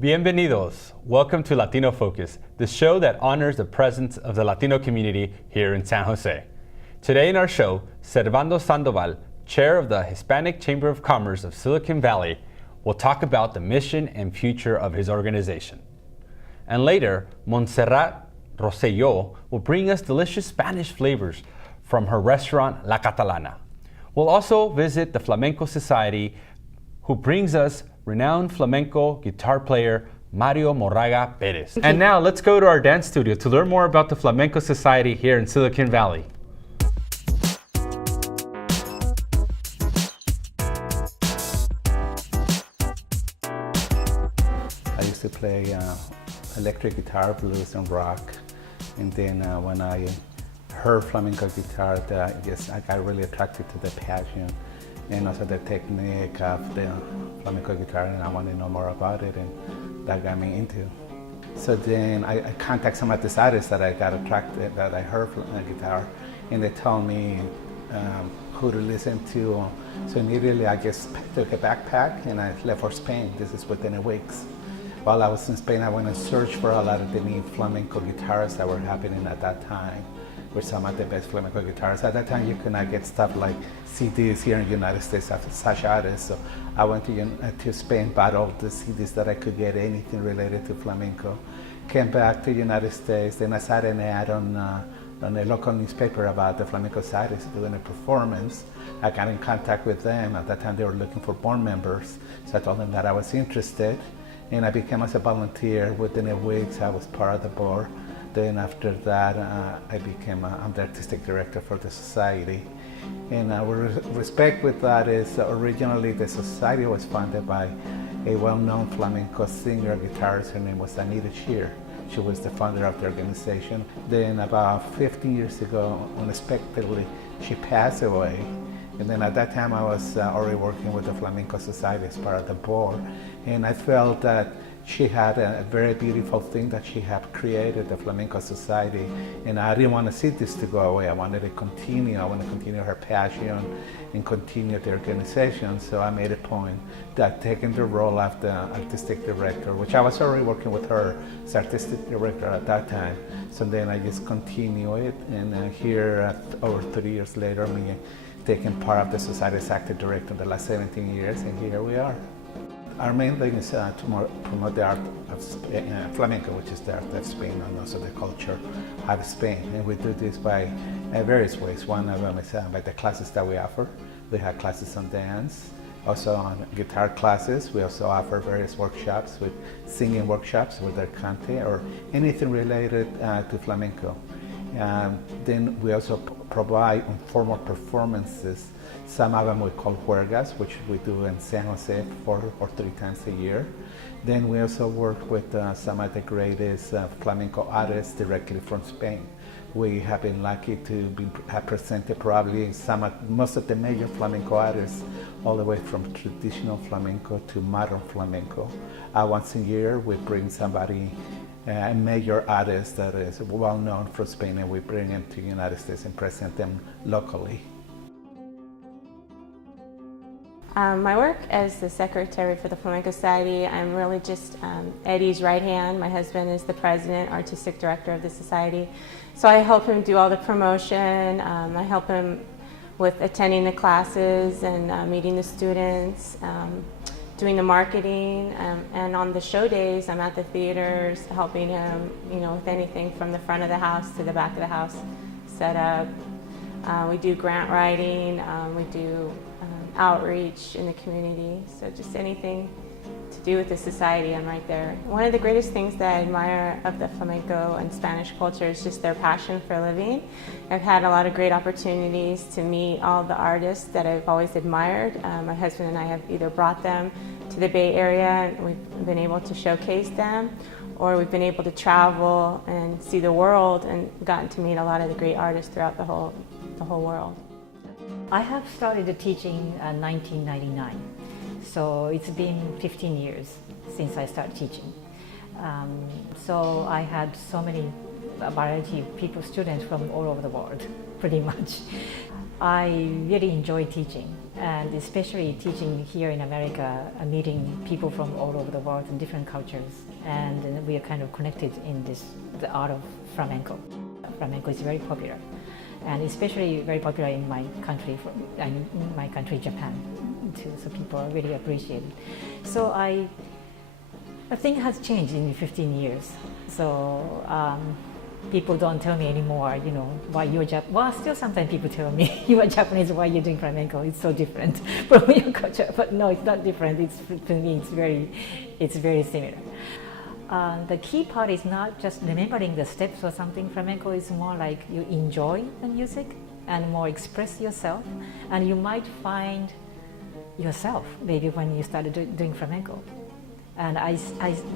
Bienvenidos. Welcome to Latino Focus, the show that honors the presence of the Latino community here in San Jose. Today in our show, Servando Sandoval, chair of the Hispanic Chamber of Commerce of Silicon Valley, will talk about the mission and future of his organization. And later, Montserrat Rosselló will bring us delicious Spanish flavors from her restaurant La Catalana. We'll also visit the Flamenco Society, who brings us renowned flamenco guitar player Mario Moraga Perez. And now let's go to our dance studio to learn more about the Flamenco Society here in Silicon Valley. I used to play electric guitar, blues, and rock. And then when I heard flamenco guitar, I got really attracted to the passion and also the technique of the flamenco guitar, and I wanted to know more about it, and that got me into. So then I contacted some of these artists that I got attracted, that I heard guitar, and they told me who to listen to. So immediately I just took a backpack and I left for Spain. This is within a week. While I was in Spain, I went and searched for a lot of the new flamenco guitarists that were happening at that time, with some of the best flamenco guitarists. At that time, you could not get stuff like CDs here in the United States of such artists. So I went to Spain, bought all the CDs that I could get, anything related to flamenco. Came back to the United States, then I saw an ad on a local newspaper about the Flamenco Society doing a performance. I got in contact with them. At that time, they were looking for board members. So I told them that I was interested, and I became as a volunteer. Within a week, I was part of the board. Then after that, I'm the artistic director for the society. And with respect with that is originally the society was founded by a well-known flamenco singer, guitarist. Her name was Anita Shear. She was the founder of the organization. Then about 15 years ago, unexpectedly, she passed away. And then at that time, I was already working with the Flamenco Society as part of the board. And I felt that she had a very beautiful thing that she had created, the Flamenco Society, and I didn't want to see this to go away. I wanted to continue. I want to continue her passion and continue the organization. So I made a point that taking the role of the artistic director, which I was already working with her as artistic director at that time. So then I just continue it, and here over 3 years later, me taking part of the society's active director in the last 17 years, and here we are. Our main thing is to promote the art of flamenco, which is the art of Spain, and also the culture of Spain. And we do this by various ways. One of them is by the classes that we offer. We have classes on dance, also on guitar classes. We also offer various workshops, with singing workshops, with their cante or anything related to flamenco. Then we also provide informal performances. Some of them we call huergas, which we do in San Jose 4 or 3 times a year. Then we also work with some of the greatest flamenco artists directly from Spain. We have been lucky to have presented probably most of the major flamenco artists, all the way from traditional flamenco to modern flamenco. Once a year, we bring somebody, a major artist that is well known from Spain, and we bring them to the United States and present them locally. My work as the secretary for the Flamenco Society, I'm really just Eddie's right hand. My husband is the president, artistic director of the society. So I help him do all the promotion. I help him with attending the classes and meeting the students, doing the marketing, and on the show days, I'm at the theaters helping him, with anything from the front of the house to the back of the house set up. We do grant writing, we do outreach in the community, so just anything to do with the society, I'm right there. One of the greatest things that I admire of the flamenco and Spanish culture is just their passion for living. I've had a lot of great opportunities to meet all the artists that I've always admired. My husband and I have either brought them to the Bay Area and we've been able to showcase them, or we've been able to travel and see the world and gotten to meet a lot of the great artists throughout the whole world. I have started teaching in 1999, so it's been 15 years since I started teaching. So I had so many variety of students from all over the world, pretty much. I really enjoy teaching. And especially teaching here in America, meeting people from all over the world and different cultures. And we are kind of connected in the art of flamenco. Flamenco is very popular, and especially very popular in my country, Japan, too. So people really appreciate it. So I think has changed in 15 years. So people don't tell me anymore, why you're Japanese. Well, still sometimes people tell me, you are Japanese, why you're doing flamenco? It's so different from your culture. But no, it's not different. For me, it's very similar. The key part is not just remembering the steps or something. Flamenco is more like you enjoy the music and more express yourself, and you might find yourself maybe when you start doing flamenco. And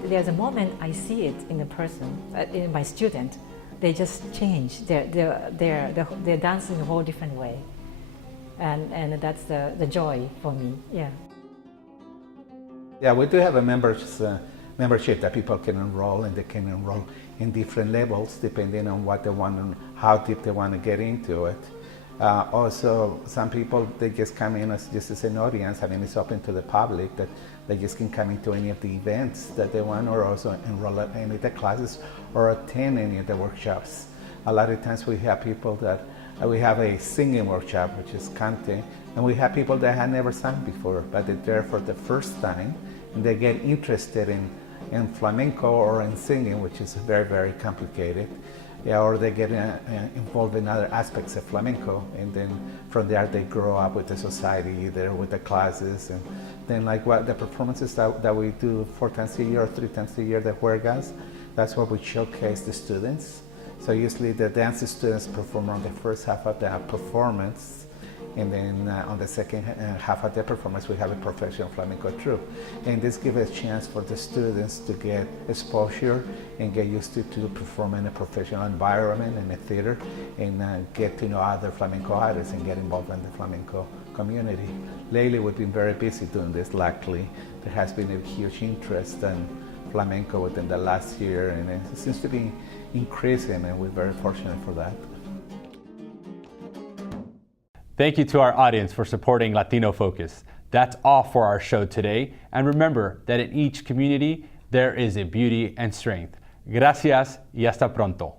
there's a moment I see it in a person, in my student. They just change. They're dancing in a whole different way, and that's the joy for me. Yeah. Yeah, we do have a membership that people can enroll, and they can enroll in different levels depending on what they want and how deep they want to get into it. Also, some people, they just come in just as an audience. I mean, it's open to the public that they just can come into any of the events that they want, or also enroll in any of the classes or attend any of the workshops. A lot of times we have people that, we have a singing workshop, which is cante, and we have people that have never sung before, but they're there for the first time, and they get interested in flamenco or in singing, which is very, very complicated. Yeah, or they get involved in other aspects of flamenco, and then from there they grow up with the society, either with the classes, and then like the performances that we do 4 times a year or 3 times a year, the huergas, that's where we showcase the students. So usually the dance students perform on the first half of the performance, and then on the second half of the performance we have a professional flamenco troupe. And this gives a chance for the students to get exposure and get used to perform in a professional environment, in a theater, and get to know other flamenco artists and get involved in the flamenco community. Lately we've been very busy doing this. Luckily there has been a huge interest in flamenco within the last year, and it seems to be increasing, and we're very fortunate for that. Thank you to our audience for supporting Latino Focus. That's all for our show today. And remember that in each community, there is a beauty and strength. Gracias y hasta pronto.